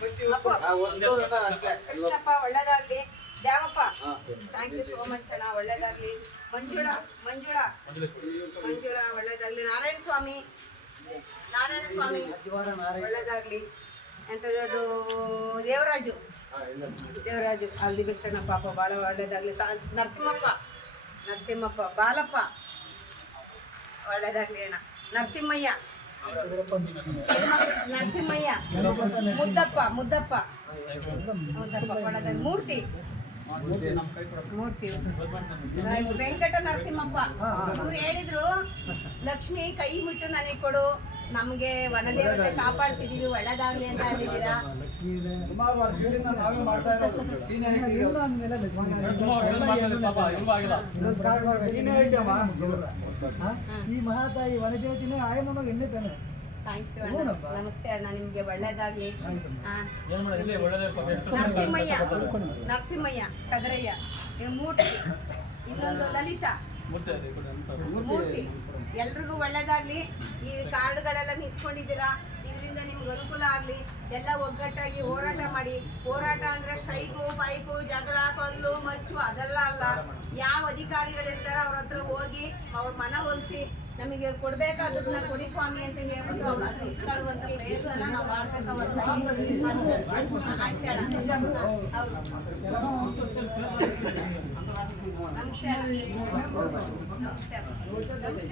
ಕೃಷ್ಣಪ್ಪ ಒಳ್ಳೇದಾಗ್ಲಿ. Dyavappa thank you so much ಅಣ್ಣ, ಒಳ್ಳೇದಾಗ್ಲಿ. ಮಂಜುಳಾ ಮಂಜುಳಾ ಮಂಜುಳಾ ಒಳ್ಳೇದಾಗ್ಲಿ. ನಾರಾಯಣ ಸ್ವಾಮಿ ಒಳ್ಳೇದಾಗ್ಲಿ. ಎಂಥದ್ದು ದೇವರಾಜು ಆಲ್ ದಿ ಬೆಸ್ಟ್ ಅಣ್ಣ, ಪಾಪ ಭಾಳ ಒಳ್ಳೇದಾಗ್ಲಿ. ನರಸಿಂಹಪ್ಪ ಬಾಲಪ್ಪ ಒಳ್ಳೇದಾಗ್ಲಿ ಅಣ್ಣ. ನರಸಿಂಹಯ್ಯ ಮುದ್ದಪ್ಪ ಒಳ್ಳೇದಾಗ್ಲಿ. ಮೂರ್ತಿ ವೆಂಕಟ ನರಸಿಂಹಪ್ಪ ಇವ್ರು ಹೇಳಿದ್ರು, ಲಕ್ಷ್ಮಿ ಕೈ ಮುಟ್ಟು ನನಗೆ ಕೊಡು, ನಮ್ಗೆ ವನದೇವತೆ ಕಾಪಾಡ್ತಿದೀವಿ, ಒಳ್ಳೇದಾಗ್ಲಿ ಅಂತ ಹೇಳಿದ್ದೀರಾ. ಈ ಮಹಾತಾಯಿ ವನದೇವತಿನೇ ಆಯಮ್ಮ ಎಣ್ಣೆ ತಾನೆ. ಥ್ಯಾಂಕ್ ಯು ಅಣ್ಣ, ನಮಸ್ತೆ ಅಣ್ಣ, ನಿಮ್ಗೆ ಒಳ್ಳೇದಾಗ್ಲಿ. ನರಸಿಂಹಯ್ಯ ಕದರಯ್ಯ, ಮೂರ್ತಿ, ಇನ್ನೊಂದು ಲಲಿತಾ ಮೂರ್ತಿ, ಎಲ್ರಿಗೂ ಒಳ್ಳೇದಾಗ್ಲಿ. ಈ ಕಾರ್ಡ್ಗಳೆಲ್ಲ ನಿಲ್ಸ್ಕೊಂಡಿದ್ದೀರಾ, ಇದರಿಂದ ನಿಮ್ಗೆ ಅನುಕೂಲ ಆಗಲಿ. ಎಲ್ಲ ಒಗ್ಗಟ್ಟಾಗಿ ಹೋರಾಟ ಮಾಡಿ. ಹೋರಾಟ ಅಂದ್ರೆ ಸ್ಟ್ರೈಕು ಬೈಕು ಜಗಳ ಕಲ್ಲು ಮಚ್ಚು ಅದೆಲ್ಲ ಅಲ್ಲ. ಯಾವ ಅಧಿಕಾರಿಗಳಿರ್ತಾರೋ ಅವ್ರ ಹತ್ರ ಹೋಗಿ ಅವ್ರ ಮನವೊಲಿಸಿ ನಮಗೆ ಕೊಡ್ಬೇಕಾದನ್ನ ಕೊಡಿ ಸ್ವಾಮಿ ಅಂತ ಹೇಳ್ಬಿಟ್ಟು ಅವ್ರ ಹತ್ರ ಇಸ್ಕೊಳ್ಳುವಂತ ಪ್ರಯತ್ನ ನಾವು ಮಾಡ್ಬೇಕು. ಅಷ್ಟೇ ಅಣ್ಣ. ನಮಸ್ತೆ.